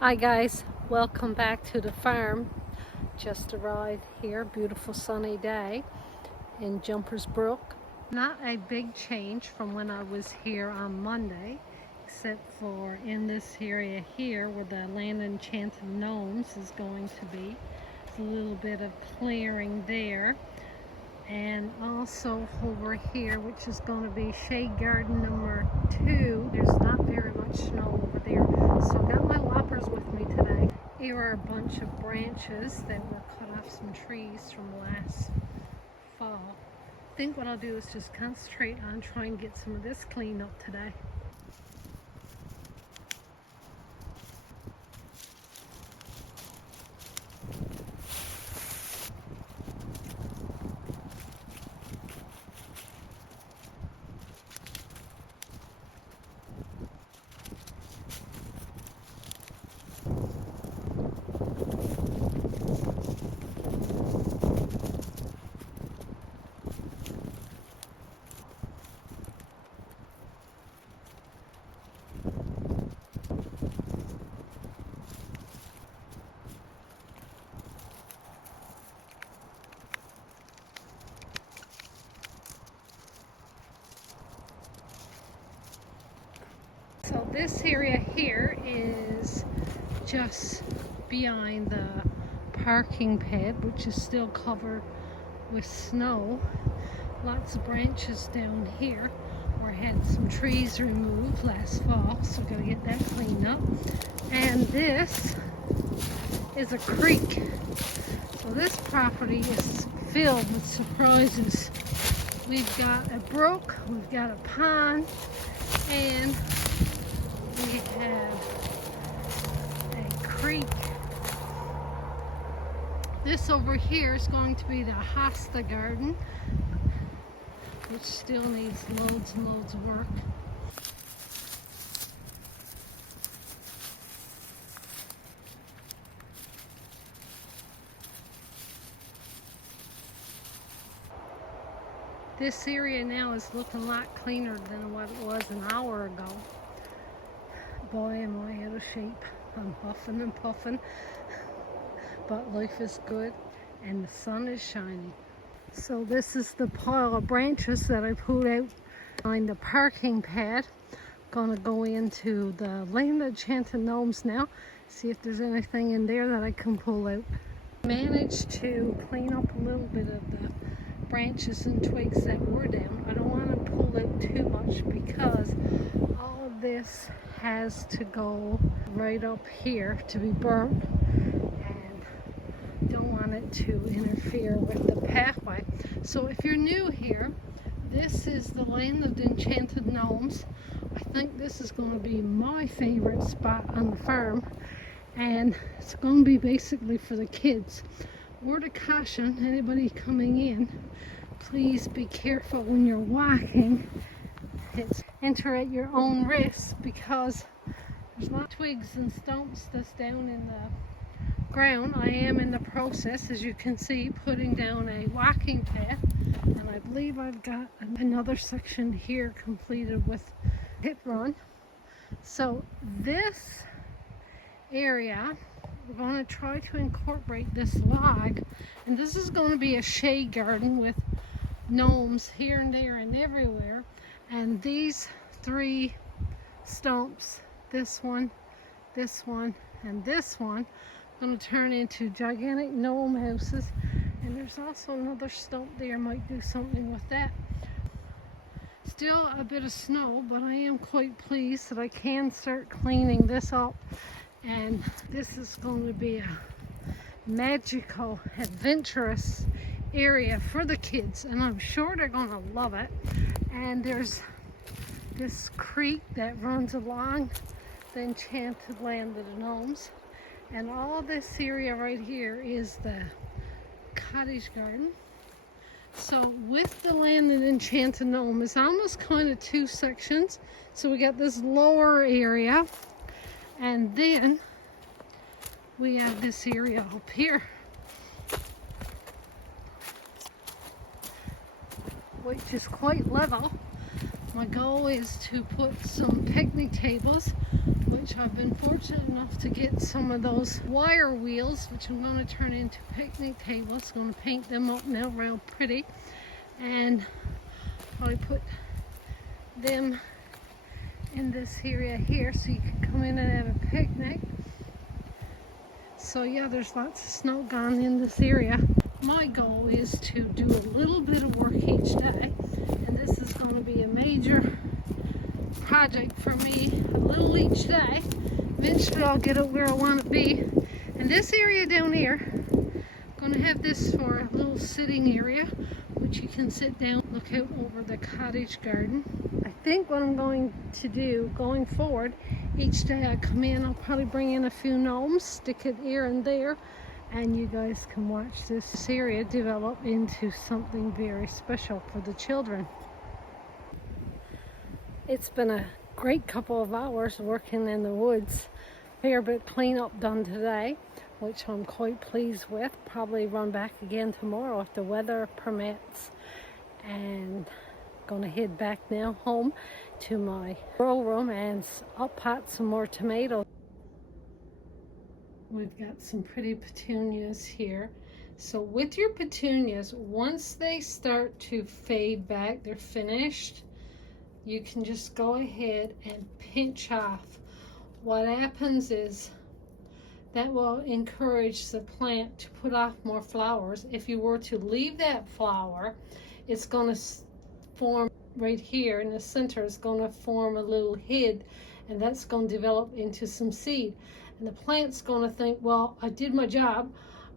Hi guys, welcome back to the farm. Just arrived here, beautiful sunny day in Jumpers Brook. Not a big change from when I was here on Monday, except for in this area here where the Land of Enchanted Gnomes is going to be. There's a little bit of clearing there. And also over here, which is going to be shade garden number 2. There's not very much snow over there. So I got my loppers with me today. Here are a bunch of branches that were cut off some trees from last fall. I think what I'll do is just concentrate on trying to get some of this cleaned up today. So this area here is just behind the parking pad, which is still covered with snow. Lots of branches down here where I had some trees removed last fall, so gotta get that cleaned up. And this is a creek. So this property is filled with surprises. We've got a brook, we've got a pond, and we have a creek. This over here is going to be the hosta garden, which still needs loads and loads of work. This area now is looking a lot cleaner than what it was an hour ago. Boy, am I out of shape. I'm huffing and puffing, but life is good and the sun is shining. So this is the pile of branches that I pulled out behind the parking pad. Gonna go into the Land of Enchanted Gnomes now, see if there's anything in there that I can pull out. Managed to clean up a little bit of the branches and twigs that were down. I don't want to pull out too much because all of this has to go right up here to be burnt, and don't want it to interfere with the pathway. So if you're new here, this is the Land of the Enchanted Gnomes. I think this is going to be my favorite spot on the farm, and it's going to be basically for the kids. Word of caution, anybody coming in, please be careful when you're walking. It's enter at your own risk because there's a lot of twigs and stumps that's down in the ground. I am in the process, as you can see, putting down a walking path, and I believe I've got another section here completed with hit run. So this area, we're going to try to incorporate this log, and this is going to be a shade garden with gnomes here and there and everywhere. And these 3 stumps, this one, and this one, going to turn into gigantic gnome houses. And there's also another stump there, might do something with that. Still a bit of snow, but I am quite pleased that I can start cleaning this up. And this is going to be a magical, adventurous area for the kids, and I'm sure they're going to love it. And there's this creek that runs along the Enchanted Land of the Gnomes, and all this area right here is the cottage garden. So with the Land of the Enchanted Gnome, it's almost kind of 2 sections. So we got this lower area, and then we have this area up here, which is quite level. My goal is to put some picnic tables, which which I've been fortunate enough to get some of those wire wheels, which I'm going to turn into picnic tables. I'm going to paint them up now real pretty, and probably put them in this area here so you can come in and have a picnic. So yeah, there's lots of snow gone in this area. My goal is to do a little bit of work each day, and this is going to be a major project for me, a little each day. Eventually I'll get it where I want to be. And this area down here, I'm going to have this for a little sitting area, which you can sit down, look out over the cottage garden. I think what I'm going to do going forward, each day I come in, I'll probably bring in a few gnomes, stick it here and there, and you guys can watch this area develop into something very special for the children. It's been a great couple of hours working in the woods. Fair bit cleanup done today, which I'm quite pleased with. Probably run back again tomorrow if the weather permits. And gonna head back now home to my grow room and I'll pot some more tomatoes. We've got some pretty petunias here. So with your petunias, once they start to fade back, they're finished, you can just go ahead and pinch off. What happens is that will encourage the plant to put off more flowers. If you were to leave that flower, it's going to form right here in the center. It's going to form a little head, and that's going to develop into some seed. And the plant's going to think, well, I did my job.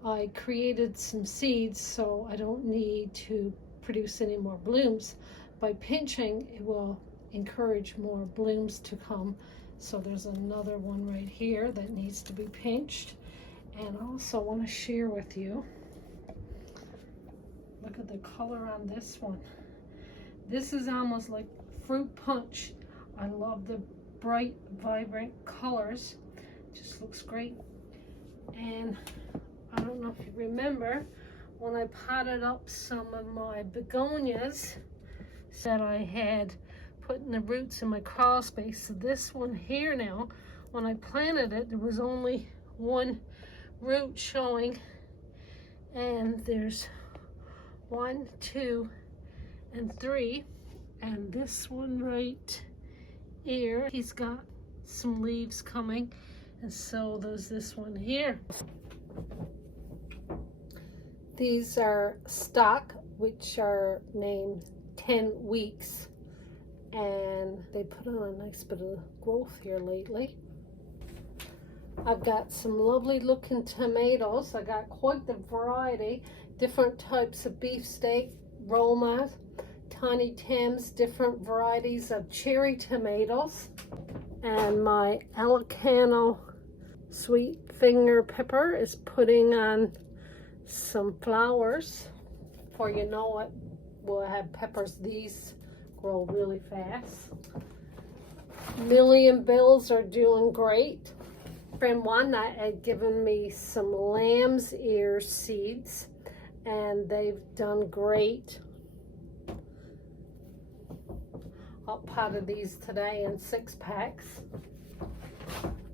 I created some seeds, so I don't need to produce any more blooms. By pinching, it will encourage more blooms to come. So there's another one right here that needs to be pinched. And I also want to share with you, look at the color on this one. This is almost like fruit punch. I love the bright, vibrant colors. Just looks great. And I don't know if you remember when I potted up some of my begonias that I had put in the roots in my crawl space. So this one here now, when I planted it, there was only one root showing, and there's 1, 2, and 3, and this one right here, he's got some leaves coming, and so does this one here. These are stock, which are named 10 weeks, and they put on a nice bit of growth here lately. I've got some lovely looking tomatoes. I got quite the variety, different types of beefsteak, Roma, Tiny Tims, different varieties of cherry tomatoes, and my Alicano sweet finger pepper is putting on some flowers. Before you know it, we'll have peppers. These grow really fast. Million bills are doing great. Friend Wanda had given me some lamb's ear seeds, and they've done great. I'll potted these today in 6 packs.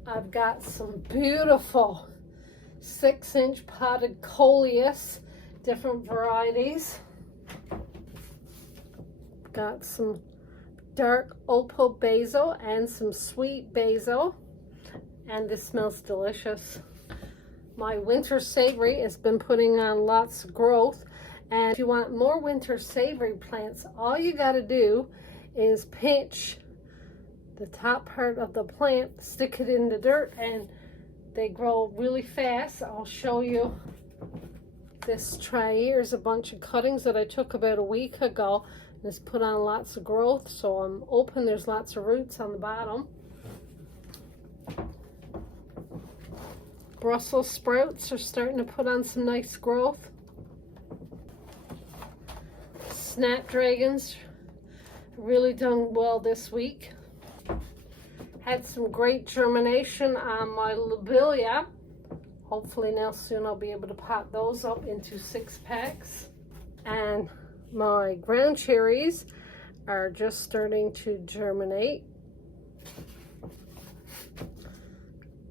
I've got some beautiful 6-inch potted coleus, different varieties. Got some dark opal basil and some sweet basil, and this smells delicious. My winter savory has been putting on lots of growth, and if you want more winter savory plants, all you got to do is pinch the top part of the plant, stick it in the dirt, and they grow really fast. I'll show you. This tray here is a bunch of cuttings that I took about a week ago. It's put on lots of growth, so I'm open. There's lots of roots on the bottom. Brussels sprouts are starting to put on some nice growth. Snapdragons really done well this week. Had some great germination on my lobelia. Hopefully now soon I'll be able to pot those up into 6 packs. And my ground cherries are just starting to germinate.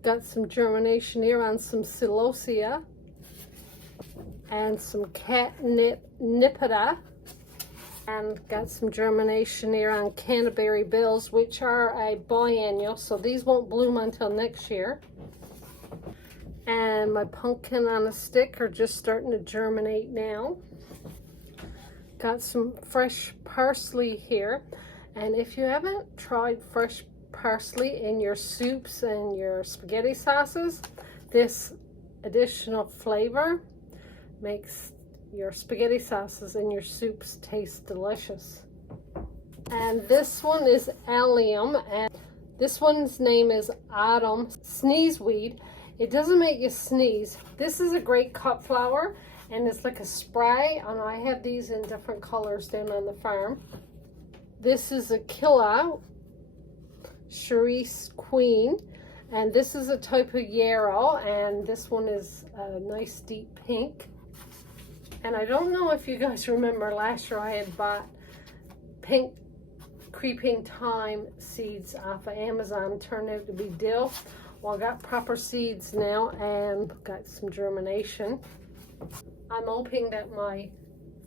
got some germination here on some celosia and some catnip nipida, and got some germination here on Canterbury Bills, which are a biennial, so these won't bloom until next year. And my pumpkin on a stick are just starting to germinate now. Got some fresh parsley here, and if you haven't tried fresh parsley in your soups and your spaghetti sauces, this additional flavor makes your spaghetti sauces and your soups taste delicious. And this one is allium, and this one's name is autumn sneezeweed. It doesn't make you sneeze. This is a great cut flower, and it's like a spray, and I have these in different colors down on the farm. This is Aquila Cerise Queen, and this is a type of yarrow, and this one is a nice deep pink. And I don't know if you guys remember last year I had bought pink creeping thyme seeds off of Amazon. Turned out to be dill. Well, I got proper seeds now and got some germination. I'm hoping that my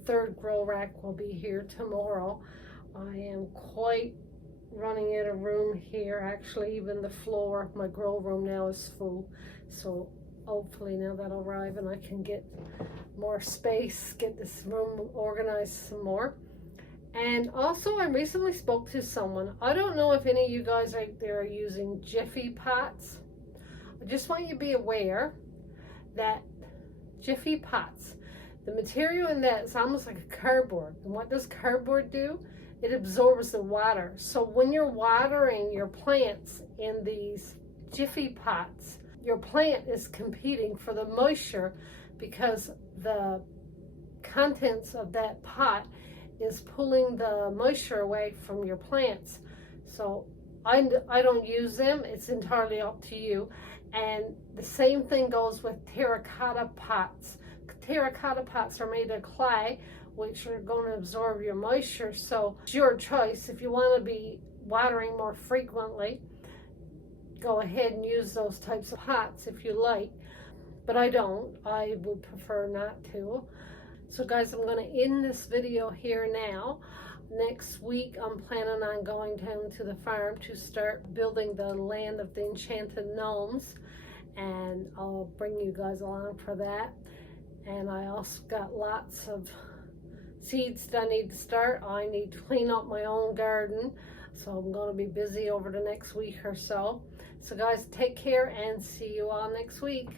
third grow rack will be here tomorrow. I am quite running out of room here. Actually, even the floor of my grow room now is full. So hopefully now that'll arrive and I can get more space, get this room organized some more. And also, I recently spoke to someone. I don't know if any of you guys out there are using Jiffy pots. I just want you to be aware that Jiffy pots, the material in that is almost like a cardboard. And what does cardboard do? It absorbs the water. So when you're watering your plants in these Jiffy pots, your plant is competing for the moisture because the contents of that pot is pulling the moisture away from your plants. So I don't use them. It's entirely up to you. And the same thing goes with terracotta pots. Terracotta pots are made of clay, which are going to absorb your moisture. So it's your choice. If you want to be watering more frequently, go ahead and use those types of pots if you like. But I don't. I would prefer not to. So guys, I'm going to end this video here now. Next week, I'm planning on going down to the farm to start building the Land of the Enchanted Gnomes. And I'll bring you guys along for that. And I also got lots of seeds that I need to start. I need to clean up my own garden. So I'm going to be busy over the next week or so. So guys, take care and see you all next week.